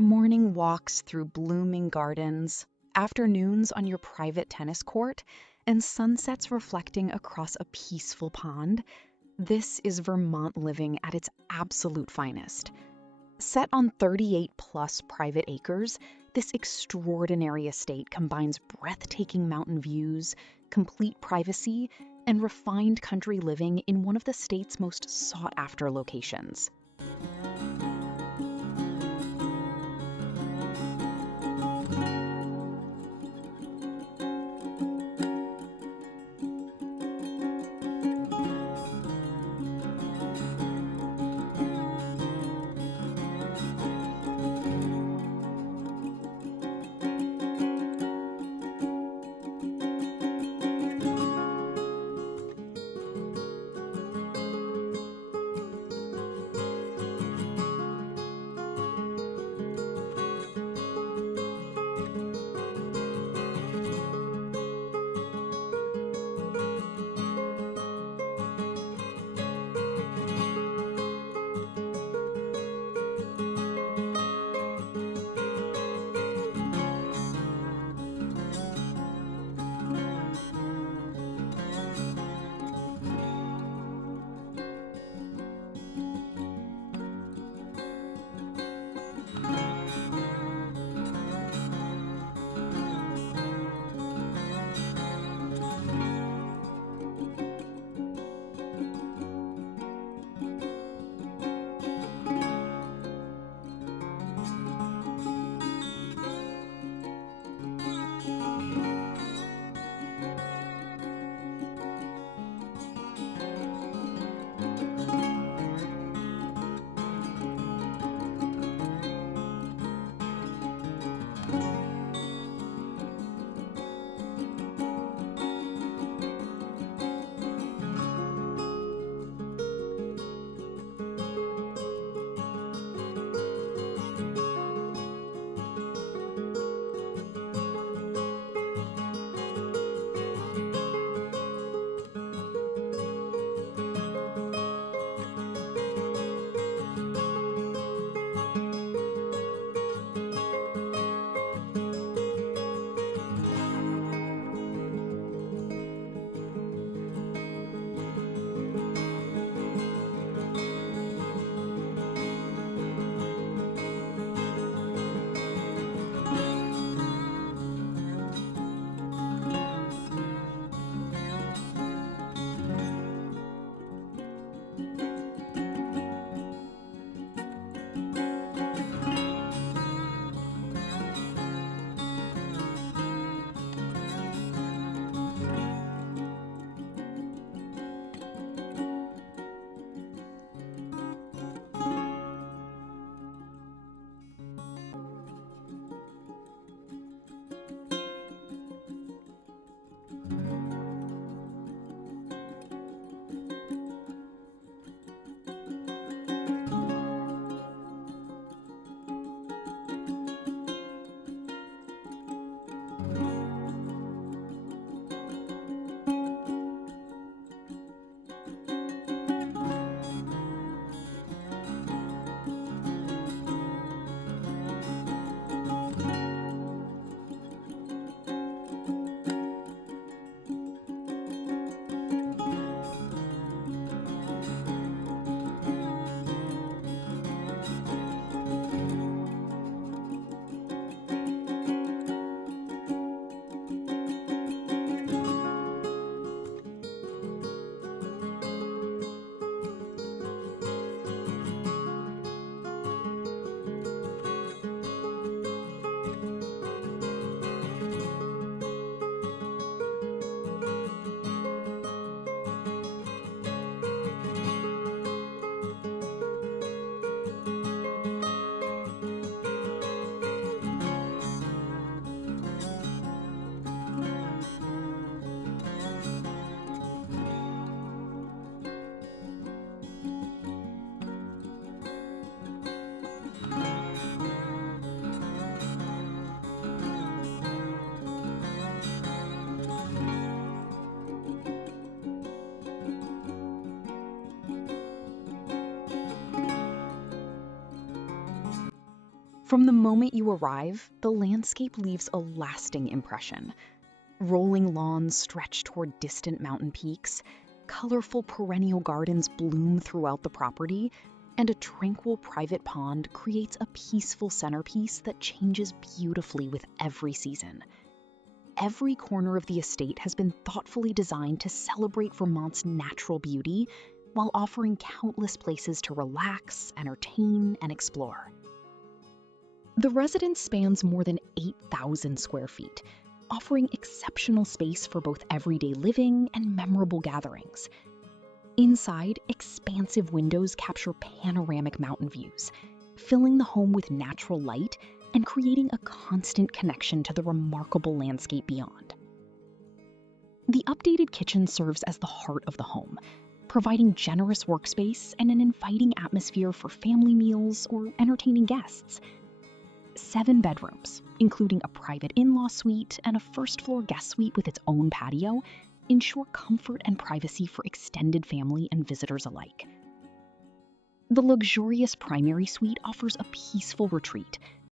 Morning walks through blooming gardens, afternoons on your private tennis court, and sunsets reflecting across a peaceful pond. This is Vermont living at its absolute finest. Set on 38 plus private acres, this extraordinary estate combines breathtaking mountain views, complete privacy, and refined country living in one of the state's most sought-after locations. From the moment you arrive, the landscape leaves a lasting impression. Rolling lawns stretch toward distant mountain peaks, colorful perennial gardens bloom throughout the property, and a tranquil private pond creates a peaceful centerpiece that changes beautifully with every season. Every corner of the estate has been thoughtfully designed to celebrate Vermont's natural beauty while offering countless places to relax, entertain, and explore. The residence spans more than 8,000 square feet, offering exceptional space for both everyday living and memorable gatherings. Inside, expansive windows capture panoramic mountain views, filling the home with natural light and creating a constant connection to the remarkable landscape beyond. The updated kitchen serves as the heart of the home, providing generous workspace and an inviting atmosphere for family meals or entertaining guests. 7 bedrooms, including a private in-law suite and a first-floor guest suite with its own patio, ensure comfort and privacy for extended family and visitors alike. The luxurious primary suite offers a peaceful retreat,